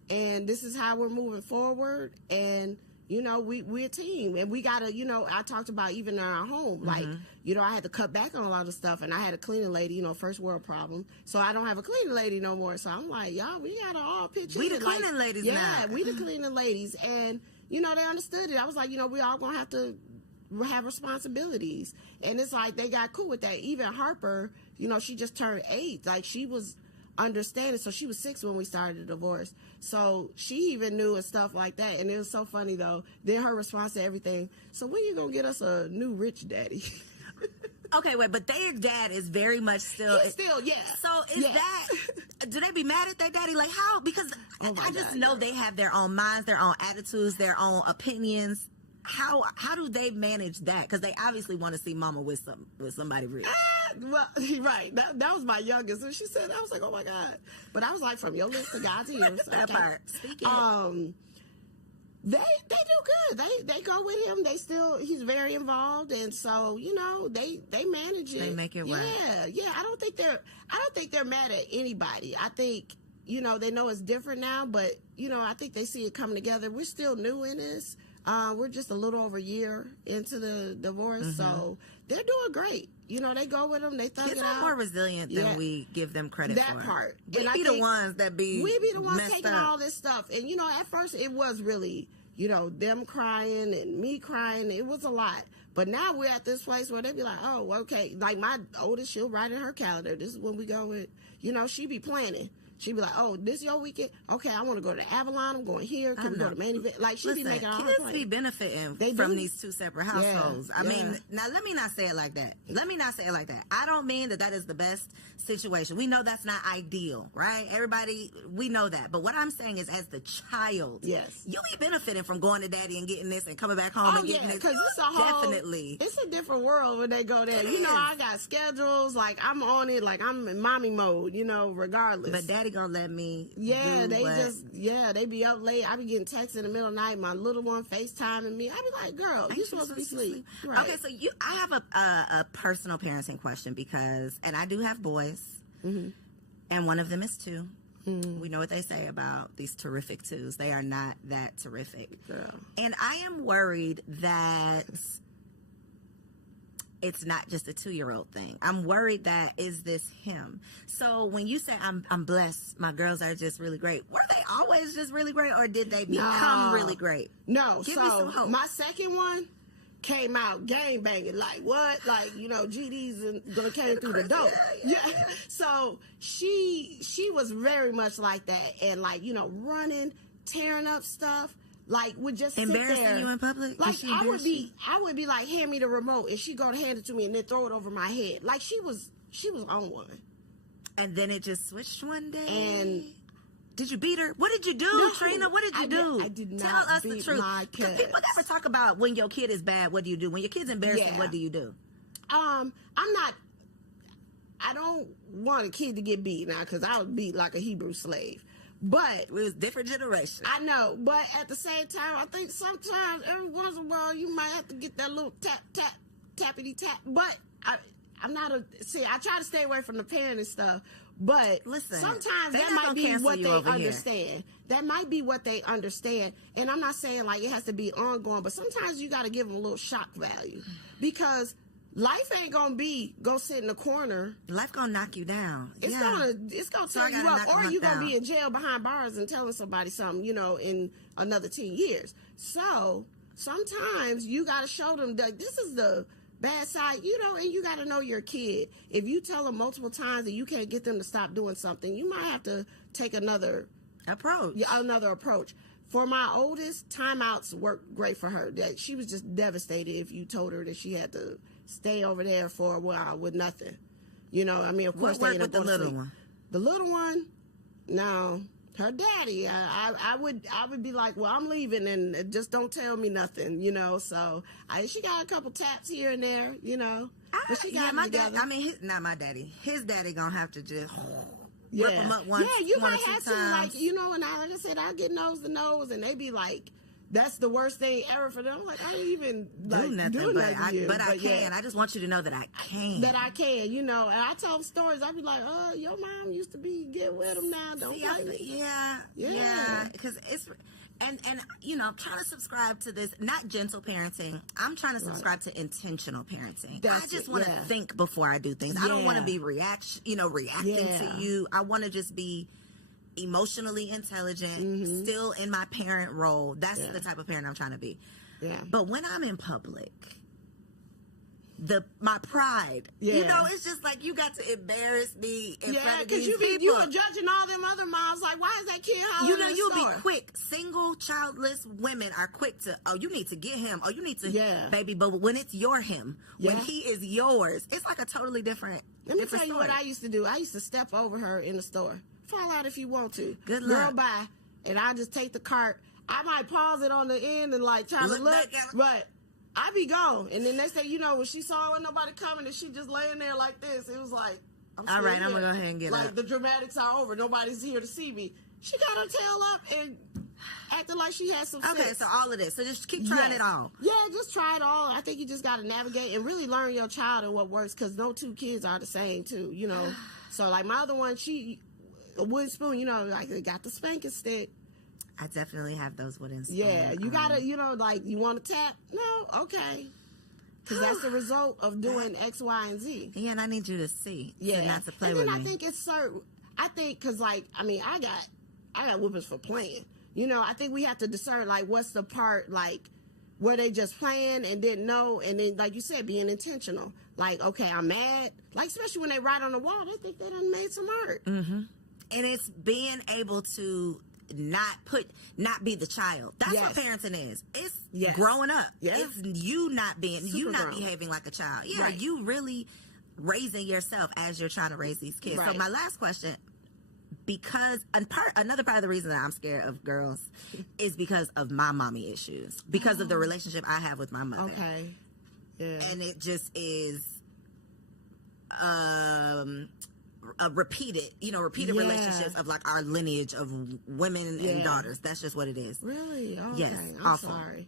and this is how we're moving forward. And you know, we're a team, and we gotta, you know, I talked about even in our home, like, you know, I had to cut back on a lot of stuff, and I had a cleaning lady, you know, first world problem, so I don't have a cleaning lady no more. So I'm like, y'all, we gotta all pitch in. We the cleaning ladies now. Yeah, we the cleaning ladies, and you know, they understood it. I was like, you know, we all gonna have to have responsibilities, and it's like they got cool with that. Even Harper, you know, she just turned 8, like she was understanding. So she was 6 when we started the divorce. So she even knew and stuff like that. And it was so funny though. Then her response to everything, so when you gonna get us a new rich daddy? Okay, wait, but their dad is very much still. He's still, yeah. So is that, do they be mad at their daddy? Like how? Because I just know they have their own minds, their own attitudes, their own opinions. How do they manage that? Because they obviously want to see mama with somebody rich. Well, right. That was my youngest, and she said, I was like, oh my God. But I was like, from your lips to God's ears. That okay. part. They do good. They go with him. He's very involved, and so you know they manage it. They make it work. Yeah. I don't think they're mad at anybody. I think, you know, they know it's different now, but you know, I think they see it coming together. We're still new in this. We're just a little over a year into the divorce, so they're doing great. You know, they go with them, they thug it out. Kids are more resilient than we give them credit for. That part. We be the ones that be We be the ones messed taking up. all this stuff. And, you know, at first it was really, you know, them crying and me crying. It was a lot. But now we're at this place where they be like, oh, okay. Like my oldest, she'll write in her calendar, this is when we go with, you know, she be planning. She'd be like, oh, this your weekend? Okay, I want to go to Avalon. I'm going here. Can we go to Main Event? Like, she be making all her plans. Kids be benefiting from these two separate households. I mean, now let me not say it like that. I don't mean that is the best situation. We know that's not ideal, right? Everybody, we know that. But what I'm saying is, as the child, yes, you be benefiting from going to daddy and getting this and coming back home and getting this. Because it's a different world when they go there. You know, I got schedules. Like, I'm on it. Like, I'm in mommy mode, you know, regardless. But daddy gonna let me they be up late. I be getting texts in the middle of the night, my little one FaceTiming me. I be like, girl, you supposed to be asleep. Right. Okay, so I have a personal parenting question, because, and I do have boys, and one of them is 2. We know what they say about these terrific twos. They are not that terrific. Girl. And I am worried that it's not just a 2-year-old thing. I'm worried that, is this him? So when you say I'm blessed, my girls are just really great, were they always just really great, or did they become really great? No. Give so me some hope. My second one came out gang banging, like what? Like, you know, GDs and came through the door. Yeah. So she was very much like that, and like, you know, running, tearing up stuff. Like, would just sit embarrassing there. You in public? Like, I would be like, hand me the remote, and she go to hand it to me and then throw it over my head. Like, she was on one. And then it just switched one day. And did you beat her? What did you do, No, Trina? What did you do? I did not Tell us beat the truth. my kids. People never talk about when your kid is bad, what do you do? When your kid's embarrassing, Yeah. what do you do? I don't want a kid to get beat now, because I would beat like a Hebrew slave. But It was different generation. I know, but at the same time, I think sometimes, every once in a while, you might have to get that little tappity tap. But I'm not I try to stay away from the parent and stuff. But Listen, sometimes that might be what they understand. That might be what they understand. And I'm not saying like it has to be ongoing, but sometimes you got to give them a little shock value, because life ain't gonna be go sit in the corner. Life gonna knock you down. It's gonna So I tear you gotta up, knock or them you're gonna down. be in jail behind bars and telling somebody something, you know, in another 10 years. So sometimes you gotta show them that this is the bad side, you know, and you gotta know your kid. If you tell them multiple times that you can't get them to stop doing something, you might have to take another approach. For my oldest, timeouts worked great for her. That she was just devastated if you told her that she had to stay over there for a while with nothing. You know, I mean, of course, What they worked end with up the going to little sleep. one? The little one, no, her daddy. I would be like, well, I'm leaving, and just don't tell me nothing, you know. So she got a couple taps here and there, you know. But she got my it together. dad. I mean, not my daddy. His daddy gonna have to just rip him up once. Yeah, you one or might two have to, times. like, you know, and like I said, I get nose to nose, and they be like, that's the worst thing ever for them. I'm like, I didn't even like, do nothing, do but nothing to you. I can. Yeah. I just want you to know that I can. That I can, you know. And I tell them stories. I be like, oh, your mom used to be get with them now. Don't See, blame me. Yeah. Because it's and you know, I'm trying to subscribe to this, not gentle parenting. I'm trying to subscribe to intentional parenting. I just want to think before I do things. I don't want to be reacting to you. I want to just be emotionally intelligent, still in my parent role. That's the type of parent I'm trying to be. Yeah. But when I'm in public, my pride, Yeah. you know, it's just like you got to embarrass me in front of these you people. are judging all them other moms. Like, why is that kid hollering? You know, in the you'll store? be quick. Single, childless women are quick to, oh, you need to get him. Oh, you need to, baby. But when it's your him, when he is yours, it's like a totally different. Let me tell you what I used to do. I used to step over her in the store. Fall out if you want to. Good Girl, luck. bye. And I just take the cart. I might pause it on the end and like try to look, back at her. but I be gone. And then they say, you know, when she saw nobody coming and she just laying there like this, it was like, All right, I'm gonna go ahead and get like up. the dramatics are over. Nobody's here to see me. She got her tail up and acting like she had some Okay, sense. so all of this. So just keep trying it all. Yeah, just try it all. I think you just got to navigate and really learn your child and what works, because no two kids are the same, too, you know. So, like, my other one, a wooden spoon, you know, like, they got the spanking stick. I definitely have those wooden spoons. Yeah, you got to, you know, like, you want to tap? No, okay. Because that's the result of doing X, Y, and Z. Yeah, and I need you to see. Yeah. Not to play and with then me. I think it's certain. I think, because, like, I mean, I got whoopings for playing. You know, I think we have to discern, like, what's the part, like, where they just playing and didn't know, and then, like you said, being intentional. Like, okay, I'm mad. Like, especially when they write on the wall, they think they done made some art. Mm-hmm. And it's being able to not be the child. That's what parenting is. It's growing up. Yeah. It's you not grown. behaving like a child. Yeah, Right. you really raising yourself as you're trying to raise these kids. Right. So my last question, because another part of the reason that I'm scared of girls is because of my mommy issues, because of the relationship I have with my mother. Okay. Yeah. And it just is a repeated relationships of like our lineage of women and daughters. That's just what it is. Really? Okay. Yes. I'm Awful. sorry.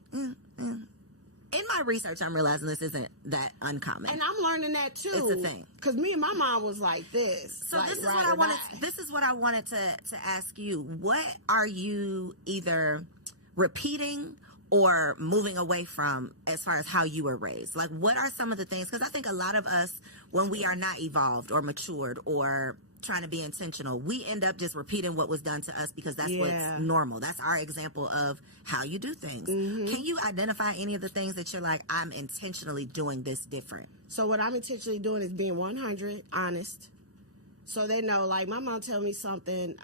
in my research, I'm realizing this isn't that uncommon. And I'm learning that too. It's a thing. Because me and my mom was like this. So like, this is what I wanted to ask you. What are you either repeating or moving away from as far as how you were raised? Like, what are some of the things? Because I think a lot of us, when we are not evolved or matured or trying to be intentional, we end up just repeating what was done to us because that's what's normal. That's our example of how you do things. Can you identify any of the things that you're like, I'm intentionally doing this different? So what I'm intentionally doing is being 100 honest. So they know, like, my mom tell me something,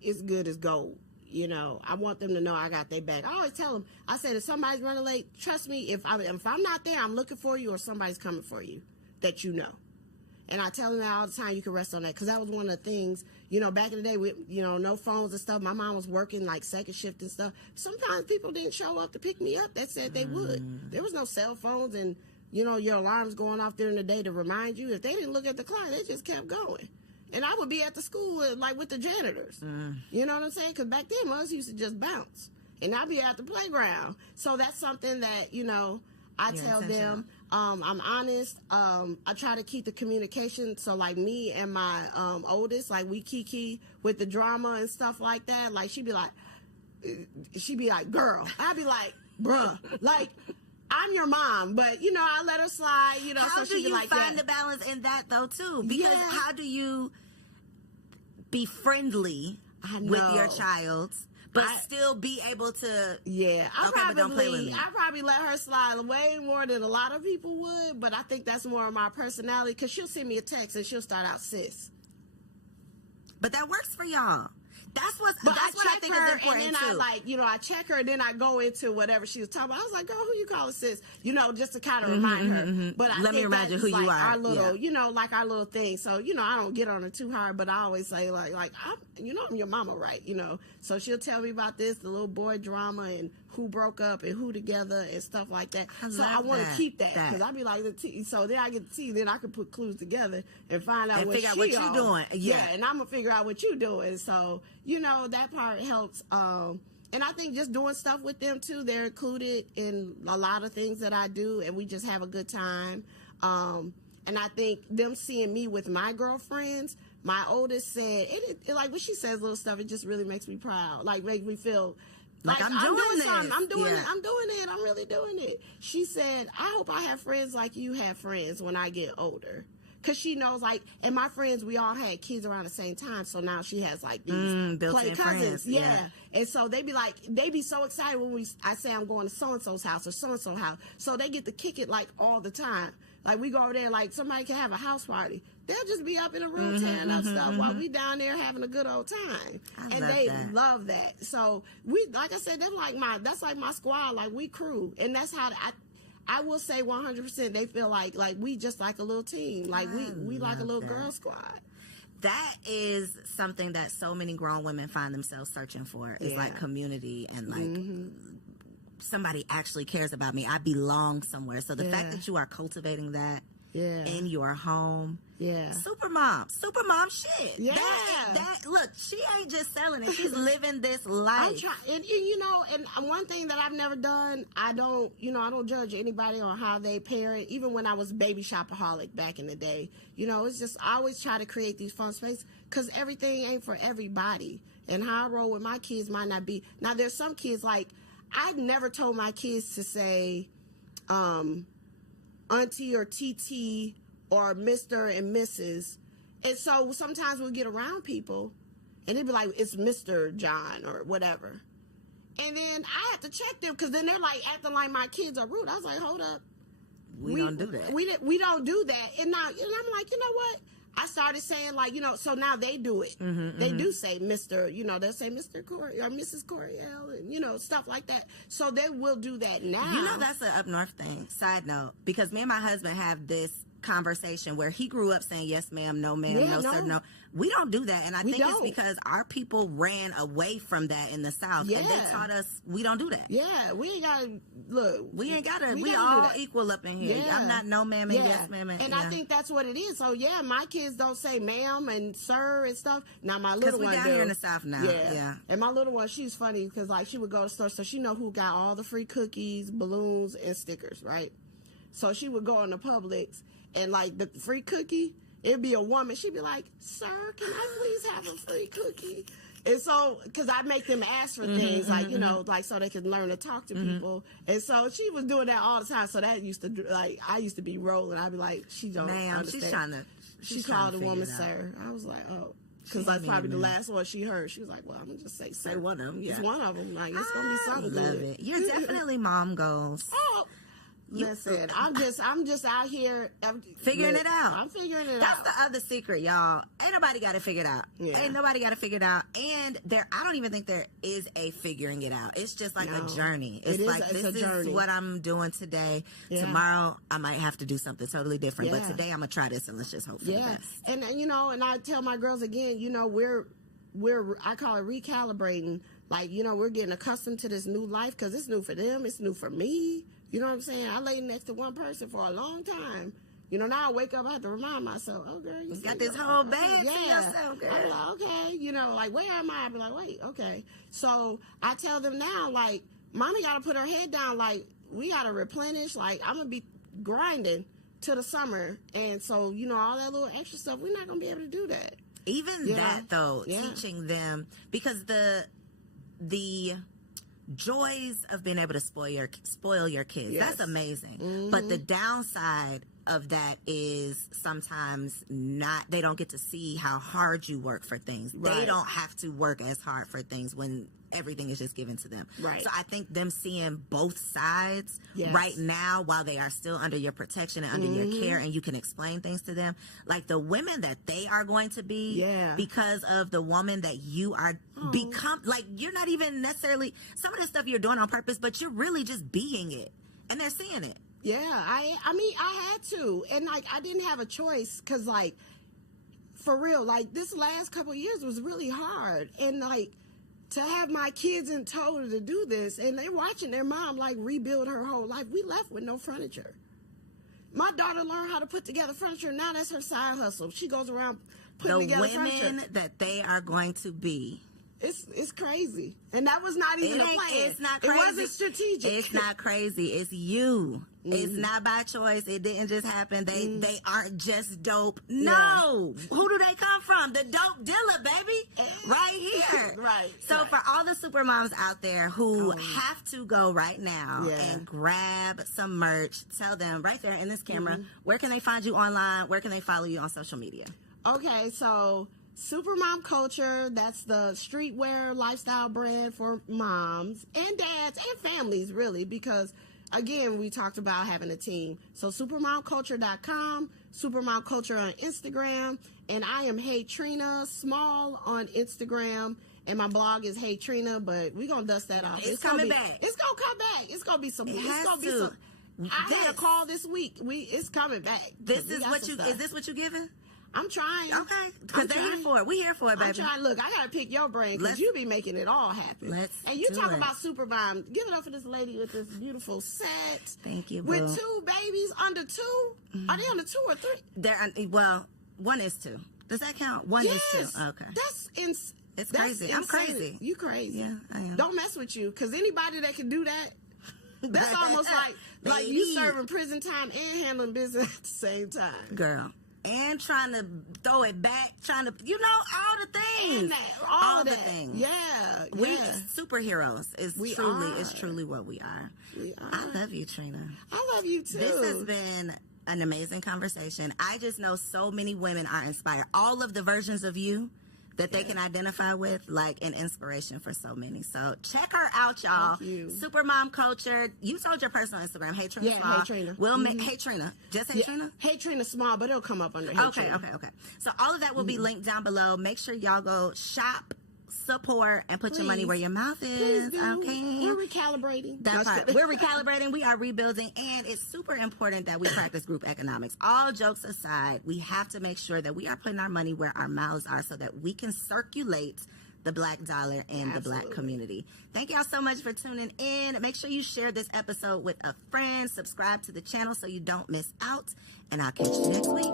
it's good as gold. You know, I want them to know I got their back. I always tell them, I said, if somebody's running late, trust me, if I'm not there, I'm looking for you or somebody's coming for you that you know. And I tell them that all the time, you can rest on that. Because that was one of the things, you know, back in the day, with, you know, no phones and stuff. My mom was working like second shift and stuff. Sometimes people didn't show up to pick me up that said they would. There was no cell phones and, you know, your alarms going off during the day to remind you. If they didn't look at the clock, they just kept going. And I would be at the school with the janitors. You know what I'm saying? Because back then, us used to just bounce. And I'd be at the playground. So that's something that, you know, I tell them. I'm honest. I try to keep the communication. So, like, me and my oldest, like, we kiki with the drama and stuff like that. Like, she'd be like, girl. I'd be like, bruh. Like, I'm your mom, but, you know, I let her slide, you know. How so do you like find the balance in that, though, too? Because how do you be friendly with your child, but still be able to... Yeah, but don't play with me. I probably let her slide way more than a lot of people would, but I think that's more of my personality, because she'll send me a text and she'll start out, sis. But that works for y'all. That's what I think is important, and then too. I check her, and then I go into whatever she was talking about. I was like, girl, who you calling sis? You know, just to kind of remind her. But Let me remind you who you are. Our little, you know, like our little thing. So, you know, I don't get on her too hard, but I always say, like, I'm your mama, right? You know, so she'll tell me about this, the little boy drama, and who broke up and who together and stuff like that. I want to keep that, because I'll be like, so then I get to see, then I can put clues together and find out what you're doing. Yeah, and I'm going to figure out what you're doing. So, you know, that part helps. And I think just doing stuff with them, too, they're included in a lot of things that I do, and we just have a good time. And I think them seeing me with my girlfriends, my oldest said, like when she says little stuff, it just really makes me proud. Like, makes me feel like I'm doing this. I'm doing it. I'm really doing it. She said, I hope I have friends like you have friends when I get older. Because she knows, like, and my friends, we all had kids around the same time. So now she has, like, these play cousins. Friends. Yeah. And so they be so excited when I say I'm going to so-and-so's house or so-and-so house. So they get to kick it, like, all the time. Like, we go over there, like, somebody can have a house party. They'll just be up in a room tearing up stuff while we down there having a good old time. They love that. So we, like I said, that's like my squad. Like, we crew. And that's how I will say 100% they feel like we just like a little team. Like, we like a little girl squad. That is something that so many grown women find themselves searching for, is like community and like somebody actually cares about me. I belong somewhere. So the fact that you are cultivating that in your home. Yeah. Super mom shit. Yeah. That look, she ain't just selling it. She's living this life. I'm trying, and you know, and one thing that I've never done, I don't judge anybody on how they parent. Even when I was baby shopaholic back in the day, you know, it's just, I always try to create these fun spaces, because everything ain't for everybody. And how I roll with my kids might not be. Now, there's some kids, like, I never told my kids to say, auntie or TT or Mr. and Mrs. And so sometimes we'll get around people and they'd be like, it's Mr. John or whatever. And then I have to check them, because then they're like acting like my kids are rude. I was like, hold up. We don't do that. We don't do that. And now, and I'm like, you know what? I started saying, like, you know, so now they do it. They do say Mr., you know, they'll say Mr. Koereyelle or Mrs. Koereyelle, and, you know, stuff like that. So they will do that now. You know, that's an up north thing. Side note, because me and my husband have this conversation where he grew up saying yes ma'am, no ma'am, no sir, no. We don't do that, and I think it's because our people ran away from that in the South, and they taught us we don't do that. Yeah, we ain't gotta look. We all equal up in here. I'm not no ma'am and yes ma'am. And I think that's what it is. So yeah, my kids don't say ma'am and sir and stuff. Now my little one down here in the South now. Yeah. And my little one, she's funny because like she would go to the store, so she know who got all the free cookies, balloons, and stickers, right? So she would go in the Publix and like the free cookie. It'd be a woman. She'd be like, sir, can I please have a free cookie? And so, because I make them ask for things, like, you know, like so they can learn to talk to people. And so she was doing that all the time. So that used to, like, I used to be rolling. I'd be like, she don't understand. She called the woman sir. I was like, oh. Because that's probably the last one she heard. She was like, well, I'm going to just say sir. Say one of them, It's one of them. Like, it's going to be something. I love it. You're definitely mom goals. Oh. Listen, I'm just out here figuring it out. I'm figuring it out. That's the other secret, y'all. Ain't nobody got it figured out. Yeah. Ain't nobody got it figured out. And I don't even think there is a figuring it out. It's just like a journey. It's this is what I'm doing today. Yeah. Tomorrow I might have to do something totally different. But today I'm gonna try this and let's just hope for the best. And you know, and I tell my girls again, you know, we're I call it recalibrating. Like, you know, we're getting accustomed to this new life because it's new for them. It's new for me. You know what I'm saying? I lay next to one person for a long time. You know, now I wake up, I have to remind myself, oh, girl, you got this whole bed to yourself, girl. I'm like, okay, you know, like, where am I? I be like, wait, okay. So I tell them now, like, mommy got to put her head down. Like, we got to replenish. Like, I'm going to be grinding to the summer. And so, you know, all that little extra stuff, we're not going to be able to do that. Even that, though, teaching them, because the joys of being able to spoil your kids, that's amazing. But the downside of that is sometimes they don't get to see how hard you work for things. They don't have to work as hard for things when everything is just given to them. So I think them seeing both sides right now while they are still under your protection and under your care, and you can explain things to them, like the women that they are going to be because of the woman that you are become. Like, you're not even necessarily some of the stuff you're doing on purpose, but you're really just being it, and they're seeing it. Yeah, I mean, I had to, and like I didn't have a choice, because like for real, like this last couple of years was really hard, and like to have my kids in tow to do this, and they're watching their mom like rebuild her whole life. We left with no furniture. My daughter learned how to put together furniture. Now that's her side hustle. She goes around putting together furniture. The women that they are going to be. It's crazy. And that was not even a plan. It's not crazy. It wasn't strategic. It's not crazy. It's you. It's not by choice. It didn't just happen. They aren't just dope. No. Who do they come from? The dope dealer, baby. Right here. So for all the super moms out there who have to go right now and grab some merch, tell them right there in this camera, where can they find you online? Where can they follow you on social media? Okay, so Supermom Culture, that's the streetwear lifestyle brand for moms and dads and families, really, because, again, we talked about having a team. So supermomculture.com, Supermom Culture on Instagram, and I am Hey Trina Small on Instagram, and my blog is Hey Trina, but we're going to dust that off. It's coming back. It's going to come back. It's going to be some. I had a call this week. It's coming back. Is this what you giving? I'm trying. Okay. Because they're here for it. We here for it, baby. I'm trying. Look, I got to pick your brain because you be making it all happen. And you talk about Supermom. Give it up for this lady with this beautiful set. Thank you, boo. With 2 babies under 2. Are they under 2 or 3? Well, 1 is 2. Does that count? 1 is 2. Okay. It's crazy. I'm crazy. You crazy. Yeah, I am. Don't mess with you, because anybody that can do that, that's almost like you serving prison time and handling business at the same time. Girl. And trying to throw it back, all the things. All the things. Yeah. We're superheroes. It's truly what we are. I love you, Trina. I love you, too. This has been an amazing conversation. I just know so many women are inspired. All of the versions of you that they can identify with, like an inspiration for so many. So check her out, y'all. Thank you. Supermom Culture. You told your personal Instagram, Hey Trina Small. Hey Trina. We'll make Hey Trina. Just Hey Trina? Hey Trina Small, but it'll come up under Hey Trina. Okay. So all of that will be linked down below. Make sure y'all go shop support and put your money where your mouth is. Okay. We're recalibrating. That part. We're recalibrating. We are rebuilding. And it's super important that we practice group economics. All jokes aside, we have to make sure that we are putting our money where our mouths are so that we can circulate the Black dollar in the Black community. Thank y'all so much for tuning in. Make sure you share this episode with a friend. Subscribe to the channel so you don't miss out. And I'll catch you next week.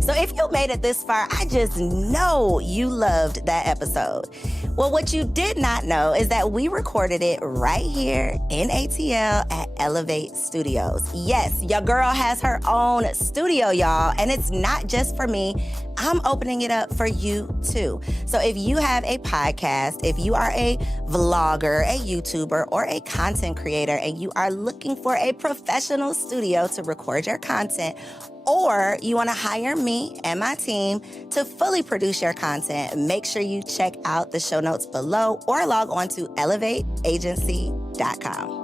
So if you made it this far, I just know you loved that episode. Well, what you did not know is that we recorded it right here in ATL at Elevate Studios. Yes, your girl has her own studio, y'all, and it's not just for me. I'm opening it up for you too. So if you have a podcast, if you are a vlogger, a YouTuber, or a content creator, and you are looking for a professional studio to record your content, or you want to hire me and my team to fully produce your content, make sure you check out the show notes below or log on to elevateagency.com.